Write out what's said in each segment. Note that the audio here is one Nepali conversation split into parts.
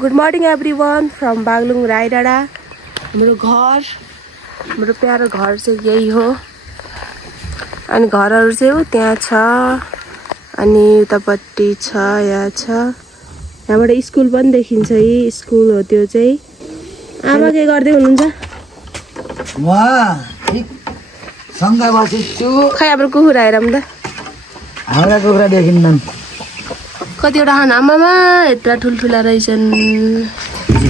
Good morning everyone from Baglung Raidanda. हाम्रो घर, हाम्रो प्यारो घर चाहिँ यही हो। अनि घरहरू चाहिँ त्यहाँ छ, अनि उतापट्टि छ, यहाँ छ। यहाँबाट स्कुल पनि देखिन्छ। यही स्कुल हो त्यो चाहिँ। आमा के गर्दै हुनुहुन्छ? खै हाम्रो कुखुरा हेरौँ त। हाम्रा कुखुरा देखिन्छन्। कतिवटा खाना आमामा यत्रा ठुल्ठुला रहेछन्।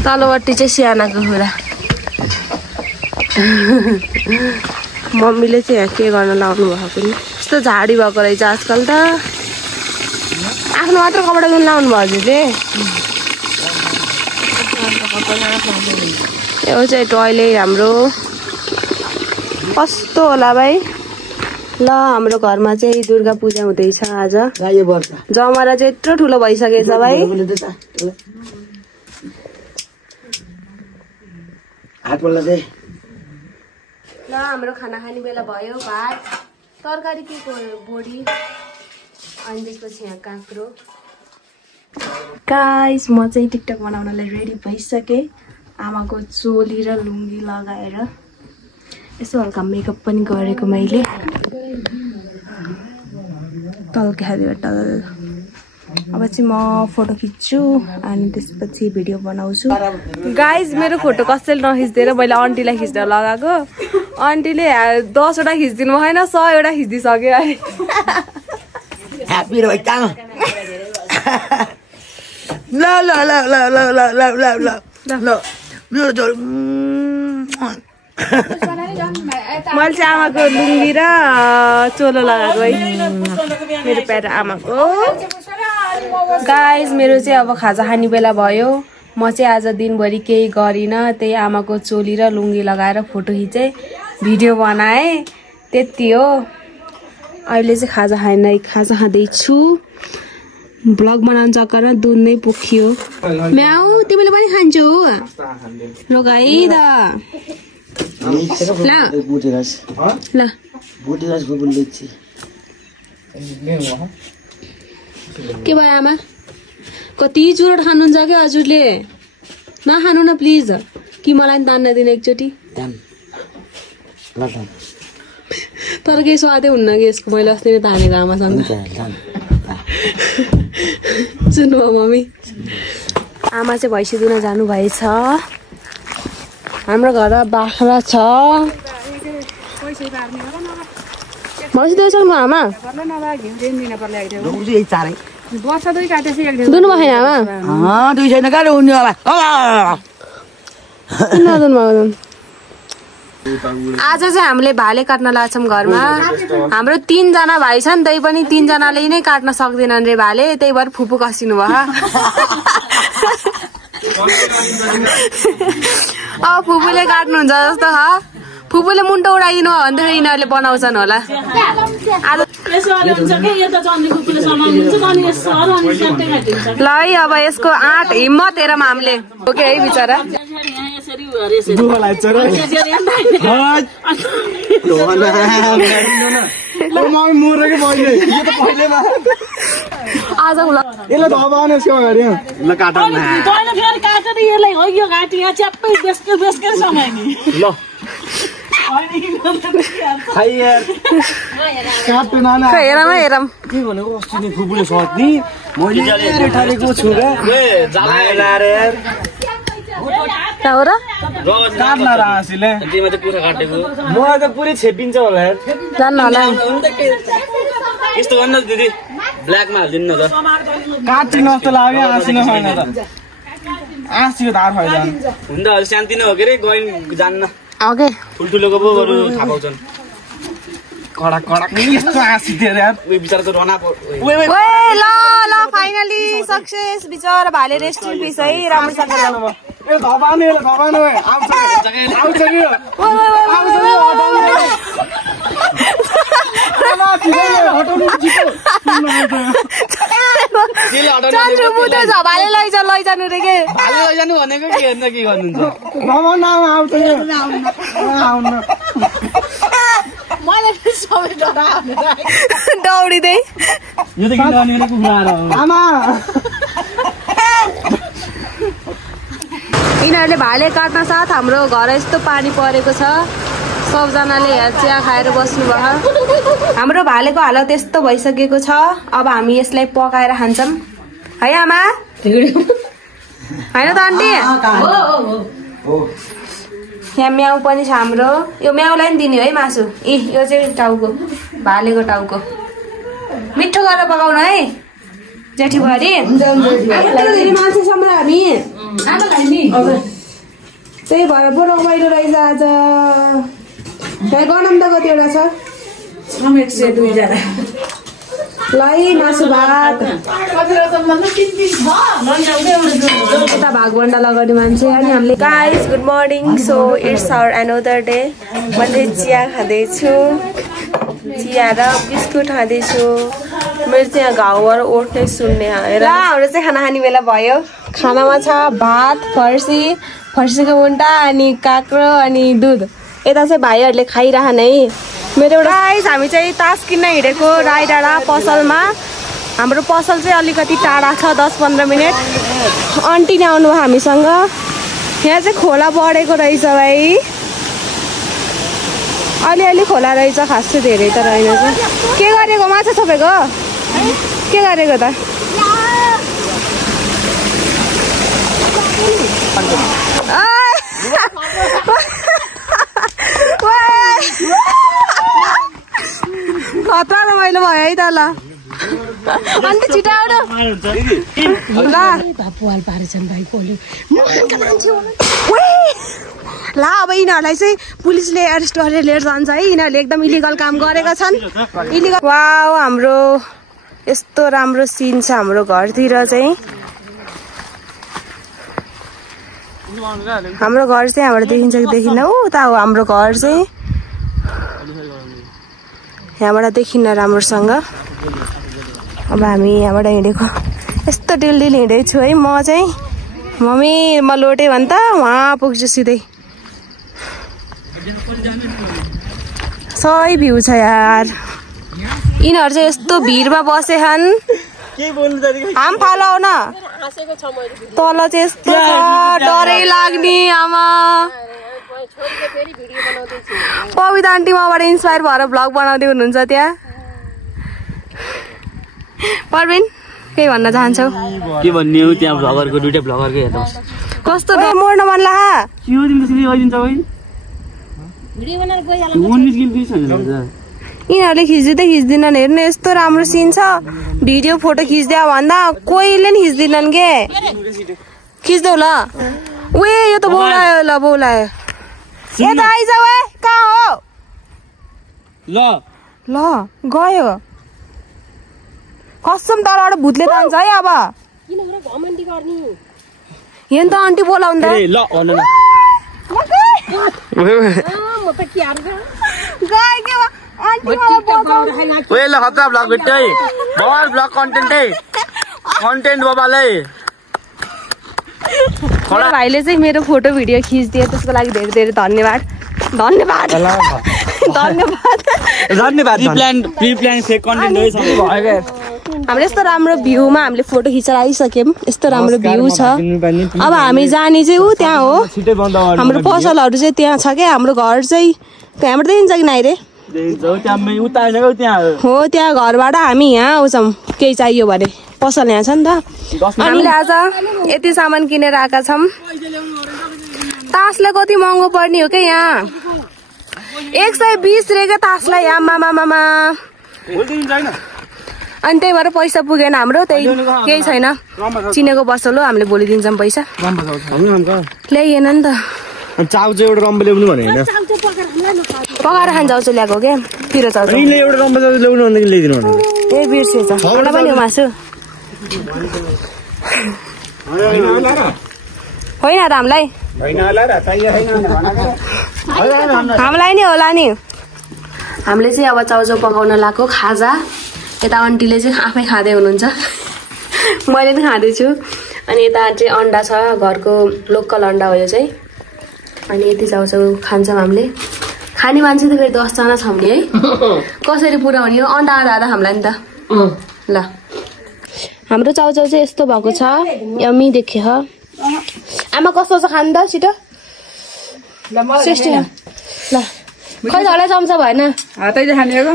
तलपट्टि चाहिँ साना कुखुरा। मम्मीले चाहिँ यहाँ के गर्न लाउनु भएको पनि। यस्तो झाडी भएको रहेछ आजकल त। आफ्नो मात्र कपडा धुन लाउनु भयो हजुरले। यो चाहिँ टोइलेट हाम्रो। कस्तो होला भाइ। ल हाम्रो घरमा चाहिँ दुर्गा पूजा हुँदैछ आज। जमरा चाहिँ यत्रो ठुलो भइसकेछ भाइ। ल हाम्रो खाना खाने बेला भयो। भात, तरकारी के को बोडी, अनि त्यसपछि यहाँ काँक्रो। गाइस म चाहिँ टिकटक बनाउनलाई रेडी भइसकेँ। आमाको चोली र लुङ्गी लगाएर यसो हल्का मेकअप पनि गरेको मैले। तल्केबाट अब चाहिँ म फोटो खिच्छु अनि त्यसपछि भिडियो बनाउँछु। गाइज मेरो फोटो कसैले नखिच्दिएर मैले आन्टीलाई खिच्न लगाएको। आन्टीले 10 वटा खिचिदिनु भएन, 100 वटा खिचिदिसक्यो अरे। मैले चाहिँ आमाको लुङ्गी र चोलो लगाएको है, मेरो प्यारो आमाको। गाइज मेरो चाहिँ अब खाजा खाने बेला भयो। म चाहिँ आज दिनभरि केही गरिनँ, त्यही आमाको चोली र लुङ्गी लगाएर फोटो खिचेँ, भिडियो बनाएँ, त्यति हो। अहिले चाहिँ खाजा खाँदैछु। ब्लग बनाउनु चक्करमा दुध नै पोखियो। म्याउ तिमीले पनि खान्छु रोगाई द। ल के भयो आमा? कति चुरोट खानुहुन्छ क्या हजुरले? नखानु न प्लिज, कि मलाई तान्न दिनु एकचोटि। तर केही स्वादै हुन्न कि यसको। मैले अस्ति नै तानेको आमासँग। सुन्नुभयो मम्मी? आमा चाहिँ भैँसी दुन जानुभएछ। हाम्रो घर बाख्रा छ। भैँसी दुइसक्नु आमा? दुनु भएन आमा? आज चाहिँ हामीले भाले काट्न लाग्छौँ घरमा। हाम्रो 3 जना भाइ छन्, त्यही पनि 3 जनाले नै काट्न सक्दैनन् रे भाले, त्यही भएर फुपू कसिनु भयो। अब फुपूले काट्नुहुन्छ जस्तो छ। फुपूले मुन्टो उडाइदिनु हो भन्दाखेरि यिनीहरूले बनाउँछन् होला। ल है अब यसको आँट हिम्मत हेरौँ हामीले। ओके है बिचरा। पुरै छेपिन्छ होला यस्तो गर्न दिदी, ब्ल्याकमा हालिदिनु न त। काटिनु जस्तो लाग्यो। आँसिनु छैन त, आँसीको धार भइन्छ। हुन्छ शान्ति नै हो के अरे, गइन जान्न। ठुल्ठुलोको पो थाहा पाउँछन्। कडा यस्तो आँसी थियो यार। उयो बिचरा त रना पो। ल फाइनली सक्सेस। बिचरा भाले रेस्ट इन पिस है। राम्रोसँग भाले लैजानु रे के। भाले लैजानु भनेको के हेर्न के गर्नुहुन्छ? दौडिँदै आमा यिनीहरूले भाले काट्न साथ हाम्रो घर यस्तो पानी परेको छ। सबजनाले चिया खाएर बस्नुभयो। हाम्रो भालेको हालत यस्तो भइसकेको छ। अब हामी यसलाई पकाएर खान्छौँ है आमा, होइन त आन्टी? यहाँ म्याउ पनि छ हाम्रो। यो म्याउलाई नि दिने है मासु। यो चाहिँ टाउको, भालेको टाउको। मिठो गरेर पकाउनु है जेठी बुहारी। मान्छेसम्म हामी त्यही भएर पो रमाइलो रहेछ आज। त्यहाँ गरम त कतिवटा छ? 2 ल है मासु भात। यता भागभन्डा लगाउने मान्छे अनि हामीले। Guys good morning. So it's our another day. म चाहिँ चिया खाँदैछु, चिया र बिस्कुट खाँदैछु। मेरो चाहिँ यहाँ घाउबाट ओठ नै सुन्ने आएर। हाम्रो चाहिँ खाना खाने बेला भयो। खानामा छ भात, फर्सीको मुन्टा अनि काँक्रो अनि दुध। यता चाहिँ भाइहरूले खाइरहने है। मेरो एउटा गाइस हामी चाहिँ तास किन्न हिँडेको राई डाँडा पसलमा। हाम्रो पसल चाहिँ अलिकति टाढा छ, 10-15 मिनट। आन्टी नै आउनुभयो हामीसँग। यहाँ चाहिँ खोला बढेको रहेछ भाइ, अलिअलि खोला रहेछ, खासै धेरै त रहेनछ। के गरेको माछा छोपेको? के गरेको त? खतरा रमाइलो भयो है त। ल अन्त छिटो आउनु ल। ल अब यिनीहरूलाई चाहिँ पुलिसले एरेस्ट गरेर लिएर जान्छ है। यिनीहरूले एकदम इलिगल काम गरेका छन्। इलिगल। वाउ, हाम्रो यस्तो राम्रो सिन छ हाम्रो घरतिर चाहिँ। हाम्रो घर चाहिँ यहाँबाट देखिन्छ कि देखिन्न? उता हो हाम्रो घर चाहिँ, यहाँबाट देखिन्न राम्रोसँग। अब हामी यहाँबाट हिँडेको यस्तो डिल हिँडेछु है म चाहिँ। मम्मी म लोटे भन् त वहाँ पुग्छु सिधै। सही भ्यू छ यार। यिनीहरू चाहिँ यस्तो भिडमा बसेछन्। हाम फालाउ न तल चाहिँ यस्तो छ, डरै लाग्ने आमा। पविता आन्टी मबाट इन्सपायर भएर भ्लग बनाउँदै हुनुहुन्छ त्यहाँ। परबिन केही भन्न चाहन्छौ? के भन्ने हो, त्यहाँ भ्लगरको 2टा भ्लगरकै हेर्दा कस्तो मोड्न मन लाग्यो? यिनीहरूले खिच्दिनन्। हेर्नु यस्तो राम्रो सिन छ। भिडियो फोटो खिच्दियो भन्दा कोहीले नि खिच्दिनन् के। खिच्देऊ ल। उयो यो त बौलायो। ल बौलायो। यता आइजाऊ है। कहाँ हो? ल गयो। कसम तलबाट भूतले तान्छ है अब। यहाँ त आन्टी बोलाउनु त। भाइले चाहिँ मेरो फोटो भिडियो खिचिदिए, त्यसको लागि धेरै धेरै धन्यवाद। धन्यवाद। हाम्रो यस्तो राम्रो भ्यूमा हामीले फोटो खिचेर आइसक्यौँ। यस्तो राम्रो भ्यू छ। अब हामी जाने चाहिँ ऊ त्यहाँ हो। हाम्रो पसलहरू चाहिँ त्यहाँ छ क्या। हाम्रो घर चाहिँ त्यहाँबाट देखिन्छ कि नाइ रे? हो, त्यहाँ घरबाट हामी यहाँ आउँछौँ केही चाहियो भने। पसल यहाँ छ नि त। हामीले आज यति सामान किनेर आएका छौँ। तासलाई कति महँगो पर्ने हो क्या यहाँ? 120 रे क्या तासलाई। आमामामा। अनि त्यही भएर पैसा पुगेन हाम्रो। त्यही केही छैन, चिनेको पसल हो। हामीले भोलि दिन्छौँ पैसा। ल्याइएन नि त। चाउचाउ एउटा रम्बे ल्याउनु भने हैन, पकाएर खान चाउचाउ ल्याएको के? पिरो चाउचाउ एउटा रम्बे ल्याउनु भन्दा ल्याइदिनु भने ए बिर्सेछ। मलाई पनि मासु होइन त हामीलाई नि होला नि। हामीले चाहिँ अब चाउचाउ पकाउन लाग्यो खाजा। यता आन्टीले चाहिँ आफै खाँदै हुनुहुन्छ, मैले पनि खाँदैछु। अनि यता चाहिँ अन्डा छ, घरको लोकल अन्डा हो यो चाहिँ। अनि यति चाउचाउ खान्छौँ हामीले। खाने मान्छे त फेरि 10 जना छौँ नि है। कसरी पुऱ्याउने हो? अन्डा आधा हामीलाई नि त। ल हाम्रो चाउचाउ चाहिँ यस्तो भएको छ। यम्मी देख्यो। आमा कस्तो छ खानु त छिटो ल खै होला चम्चा भएन हातैले खानेको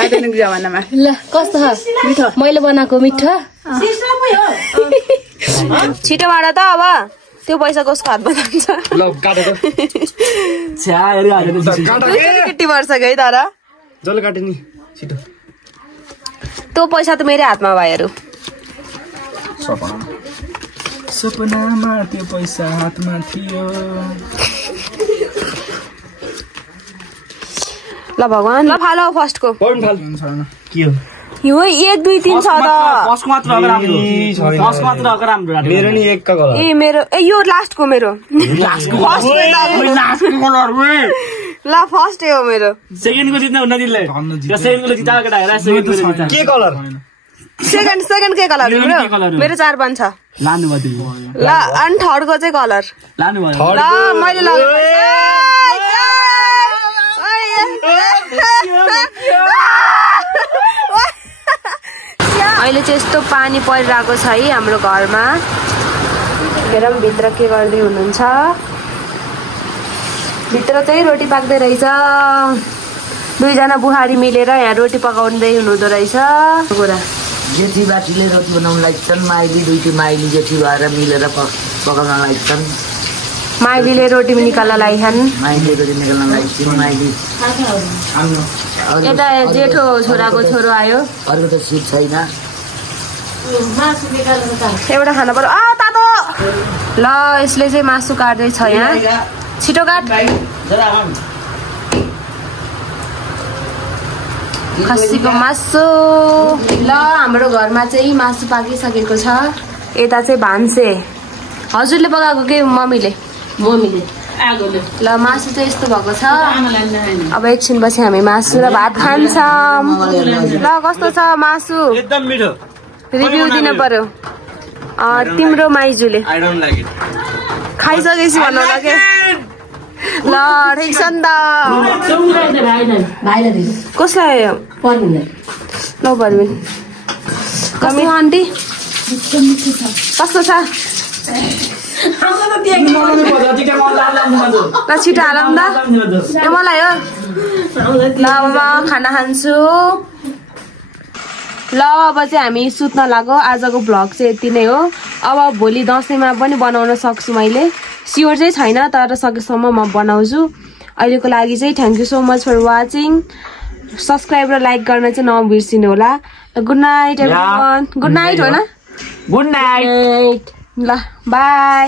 आधुनिक जमानामा ल कस्तो छ मिठो मैले बनाएको मिठो छिटोबाट त अब त्यो पैसा कसको हातमा जान्छ ल काटेको छ्या हेरि हालेर केटी वर्ष गई तर जसले काटे नि छिटो त्यो पैसा त मेरै हातमा भाइहरू सपनामा त्यो पैसा हातमा थियो ल भगवान ल फालो फर्स्टको के हो यो 1 2 3 छ त फर्स्टको मात्र अगर राम्रो फर्स्टको मात्र अगर राम्रो मेरो नि एकका कलर ए मेरो ए यो लास्टको मेरो लास्टको कलर ल फर्स्ट हो मेरो सेकेन्डको जित्न हुन दिले र सेकेन्डको जिताको केटा हेर सेकेन्डको जित्छ के कलर सेकेन्ड के कलर मेरो 4 5 छ लानु भयो ल अनि थर्डको चाहिँ कलर लानु भयो ल मैले लगेको अहिले चाहिँ यस्तो पानी परिरहेको छ है हाम्रो घरमा हेरौँ भित्र के गर्दै हुनुहुन्छ भित्र चाहिँ रोटी पाक्दै रहेछ 2 जना बुहारी मिलेर यहाँ रोटी पकाउँदै हुनुहुँदो रहेछ कुरा जेठी बाठीले रोटी बनाउन लाग्छन् माइली दुईटी माइली जेठी भएर मिलेर पकाउन लाग्छन् माइलीले रोटी निकाल्न लाग्छन् माइली रोटी निकाल्न लाग्छन् माइली यता जेठो छोराको छोरो आयो अर्को त सिट छैन एउटा खाना पर्यो तातो ल यसले चाहिँ मासु काट्दैछ यहाँ छिटो काट खसीको मासु ल हाम्रो घरमा चाहिँ मासु पाकिसकेको छ यता चाहिँ भान्से हजुरले पकाएको के मम्मीले ल मासु चाहिँ यस्तो भएको छ अब एकछिनपछि हामी मासु र भात खान्छौँ ल कस्तो छ मासु एकदम मिठो रिभ्यू दिन पर्यो तिम्रो माइजूले खाइसकेपछि भन्नु लाग्यो ल ठिक छ नि त कसलाई ल परबिन कस्तो आन्टी कस्तो छ ल छिटो हालौँ त ए मलाई हो ल अब म खाना खान्छु ल अब चाहिँ हामी सुत्न लाग्यो आजको भ्लग चाहिँ यति नै हो अब भोलि दसैँमा पनि बनाउन सक्छु मैले स्योर चाहिँ छैन तर सकेसम्म म बनाउँछु अहिलेको लागि चाहिँ thank you so much for watching subscribe र लाइक गर्न चाहिँ नबिर्सिनु होला good night everyone good night हो न गुड नाइट ल बाई